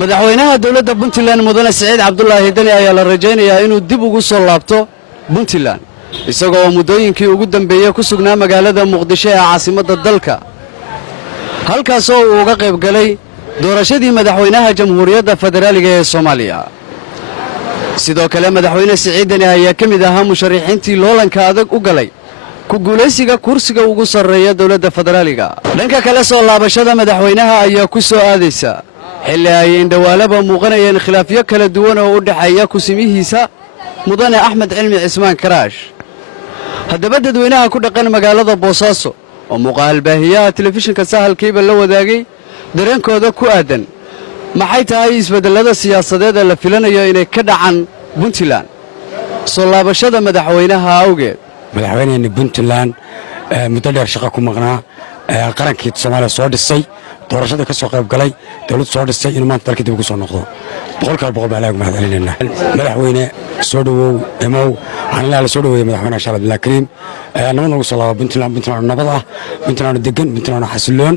madaxweynaha dowladda Puntland mudane Saciid Cabdullaahi Dani ayaa la rajaynayaa inuu dib ugu soo laabto Puntland isagoo muddooyinkii ugu dambeeyay ku sugnaa magaalada Muqdisho ee caasimadda dalka halkaas oo uu uga qayb galay doorashadii madaxweynaha Jamhuuriyadda Federaaliga ee Soomaaliya sidoo kale madaxweyne Saciid Dani ayaa ka mid ahaa musharaxiintii loolanka adag u galay ku guulaysiga kursiga ugu sarreeya dowladda federaaliga dhanka kale soo laabashada madaxweynaha ayaa ku soo aadaysa xilli ay indhawaalaba muuqanayeen khilaafyo kala duwan oo u dhaxeeya kusimihiisa mudane Axmed Cilmi Cismaan Karaash haddaba dadweynaha ku dhaqan magaalada Boosaaso oo muuqaal baahiyaha telefishinka Sahalkiiba la wadaagay dareenkooda ku aadan maxay tahay isbedelada siyaasadeed ee la filanayo inay ka dhacaan Puntland soo laabashada madaxweynaha awgeed madaxweynaha Puntland muddo dheer shaqo ku maqnaa qarankii Soomaaliya soo dhisay doorashada ka soo qayb galay dawlad soo dhisay inuu maanta dalka dib ugu soo noqdo boqolkiiba boqol baa laga mahadcelinayna madaxweyne soo dhawow emow waxaan la soo dhaweeyay madaxweynaha Sheekh Abdullah Kariim nabadna ugu soo laabo Puntland nabad ah Puntland degan Puntland xasiloon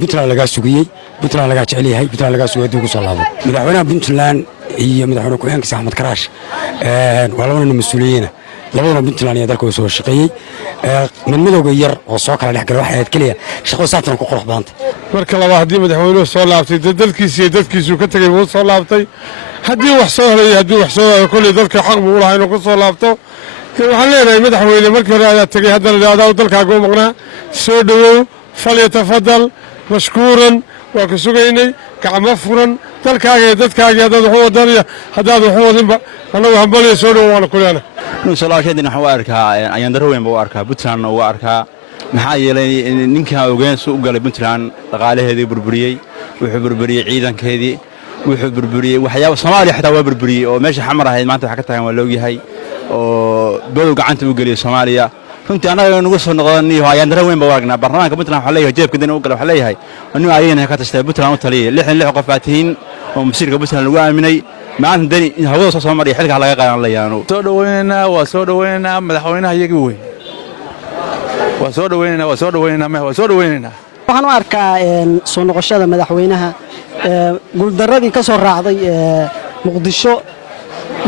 Puntland laga sugiyay Puntland laga jecel yahay Puntland laga sugiyay dib ugu soo laabo madaxweynaha Puntland iyo madaxweyne ku-xigeenkiisa Axmed Karaash waa labada mas'uuliyiin labadana Puntland iyo dalka soo shaqeeyay midowga yar oo soo kala dhex galay waxa ay kaliya shaqo saaftan ku qurux badan marka laba hadii madaxweynuhu soo laabtay dalkiisa iyo dadkiisu ka tagay wuu soo laabtay hadii wax soo helay hadii wax soo helay kulli dalka xaq buu u lahaa inuu ku soo laabto waxaan leenahay madaxweyne markii hore ayaa tagay haddana adaa dalkaaga u maqnaa soo dhawow falyatafadal mashkuuran waa ku sugaynay gacmo furan dalkaaga iyo dadkaaga haddaad wax u wadanaya haddaad wax u wadinba annagu hambaliya soo dhawow waana ku leenahay salaashadina waxa uu arkaa ayaan daro weyn buu arkaa Puntland oo arkaa maxaa yeelay ninka ogeyn soo u galay Puntland dhaqaalaheedii burburiyay wuxuu burburiyay ciidankeedii wuxuu burburiyay waxyaabo Soomaaliya xitaa waa burburiyay oo meesha xamar ahayd maanta waxa ka tagan waa loo yahay oo dowlad gacanta u galiyay Soomaaliya runtii anaga nagu soo noqonay ayaan daro weyn buu aragnaa barnaamijka Puntland waxa leeyahay jeebka dana u galay waxa leeyahay inuu ayeen ka tashtay Puntland u taliyay 66 qof baatiin oo masiirka Puntland lagu aaminay maanta dani hawada soo Soomaaliya xilka laga qaadan layaano soo dhaweynaa madaxweynaha iyaga weey soo dhaweynaa waxaan u arkaa soo noqoshada madaxweynaha guuldaradii ka soo raacday Muqdisho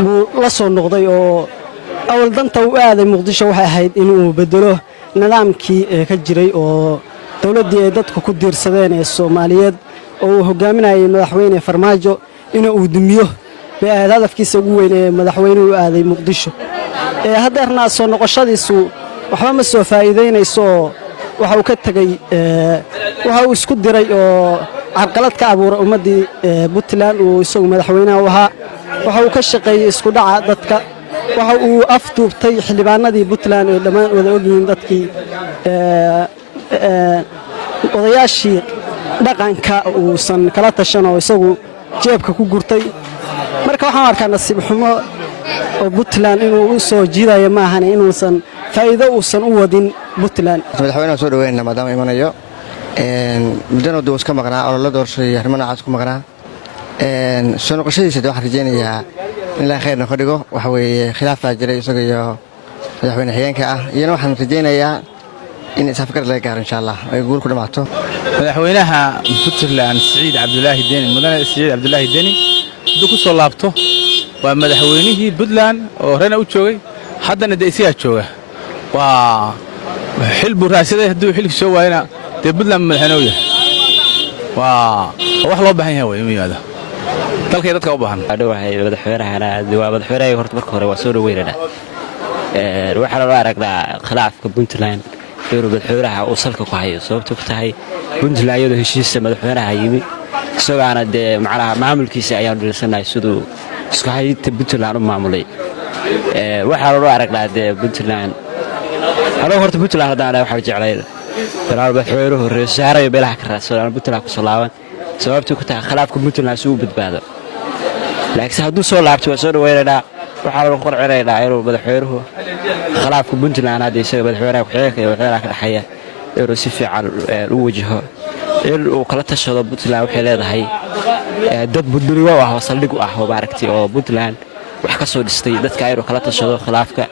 buu la soo noqday oo awal danta uu aaday Muqdisho waxay ahayd inuu bedelo nidaamkii ka jiray oo dawladii ay dadku ku diirsadeen ee Soomaaliyeed oo uu hogaaminayay madaxweyne Farmaajo inuu dumiyo hadafkiisa ugu weyn ee madaxweynuhu aaday Muqdisho hadeerna soo noqoshadiisu waxba ma soo faa'iideynayso waxa uu ka tagay waxa uu isku diray oo carqalad ka abuuray ummadii Puntland oo isagu madaxweynaha u ahaa waxa uu ka shaqeeyay isku dhaca dadka waxa uu afduubtay xildhibaanadii Puntland ee dhammaan wada ogyihiin dadkii odayaashii dhaqanka uusan kala tashan oo isagu jeebka ku gurtay marka waxaan arkaa nasiib xumo oo Puntland inuu u soo jiidayo ma ahan inuusan faa'iido uusan u wadin Puntland madaxweynaha soo dhaweynaa maadaama imanayo mudana uu iska maqnaa oo la doorshay arrimaha cad ku maqnaa soo noqoshadiisa waxaan rajaynayaa in la khayr noqo dhigo waxa weeye khilaaf jiray isaga iyo madaxweyne xigeenka ah iyana waxaan rajaynayaa in isafkar laga gaaro insha Allah ay guul ku dhamaato madaxweynaha Puntland Saciid Cabdullaahi Dani mudane Saciid Cabdullaahi Dani dad ku soo laabto waa madaxweynihii Puntland oo reena u joogay haddana deesiga jooga waa xil buu raasiday hadduu xilki soo waayna dee Puntland madaxweyne u yahay waa wax loo baahan yahay way yimaada dalka dadka u baahan adoohay madaxweynaha waa madaxweynaha horta marka hore waa soo dhaweynaa waxa la aragnaa khilaafka Puntland inuu madaxweynaha uu salka ku hayo sababtoo ku tahay Puntland iyadoo heshiisa madaxweynaha yimi isagaana dee macnaha maamulkiisa ayaan dhirsanahay sidoo isku hay'adda Puntland u maamulay waxa la aragnaa dee Puntland horta Puntland hadaan waxa jeclay talaal madaxweynuhu reesaaray beelaha ka raadsan Puntland ku soo laaban sababtoo ku tahay khilaafka Puntland soo badbaado laakiin hadduu soo laabto waa soo dhaweynaa waxa la qorcinaynaa inuu madaxweynuhu khilaafka Puntland hadii isaga madaxweynaha ku-xigeenka iyo madaxweynaha ka dhaxaya inuu si fiican u wajaho in uu kala tashado Puntland waxay leedahay dad budburiyo ah oo saldhig u ah oo maaragtay oo Puntland wax ka soo dhistay dadka ay kala tashado khilaafka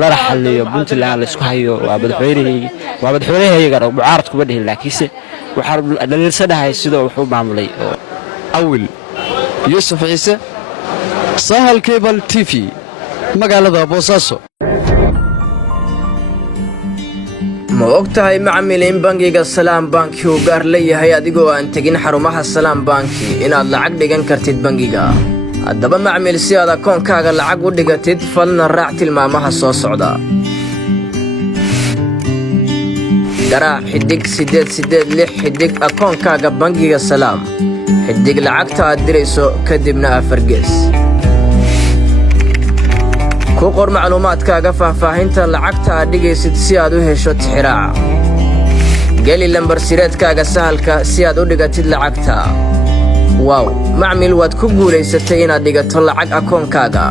la xalliyo Puntland la isku hayo waa madaxweynaha mucaaradku ma dhihin laakiinse waxa dhaliilsanahay sidoo wuxuu maamulay cawil yuusuf ciise sahal cable TV magaalada Boosaaso. ma ogtahay macmiil in bangiga Salaam Banki uu gaar leeyahay adigoo aan tegin xarumaha Salaam Banki inaad lacag dhigan kartid bangiga haddaba macmiil si aad akoonkaaga lacag u dhigatid falna raac tilmaamaha soo socda garaac xidig 886 xidig akoonkaaga bangiga Salaam xidig lacagta aad dirayso kadibna afar gees ku qor macluumaadkaaga faahfaahinta lacagta aad dhigaysid si aad u hesho tixraaca geli lambar sireedkaaga sahalka si aad u dhigatid lacagta wow macmiil waad ku guulaysatay inaad dhigato lacag akoonkaaga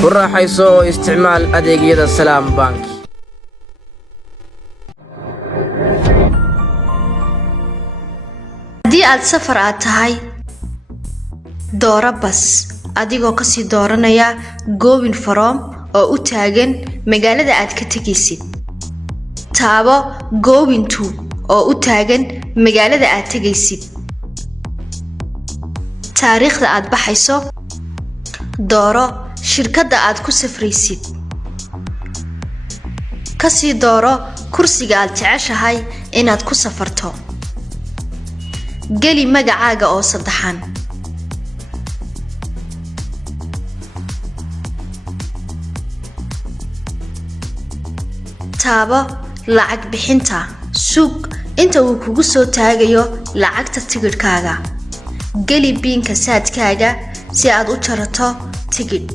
ku raaxayso oo isticmaal adeegyada Salaam Bank haddii aad safar aad tahay dooro bas adigoo ka sii dooranaya goobin from oo u taagan magaalada aad ka tagaysid taabo goobin to oo u taagan magaalada aad tagaysid taariikhda aad baxayso dooro shirkadda aad ku safraysid ka sii dooro kursiga aad jeceshahay inaad ku safarto geli magacaaga oo saddexan taabo lacag bixinta sug inta uu kugu soo taagayo lacagta tigidhkaaga geli biinka saadkaaga si aad u jarato tigidh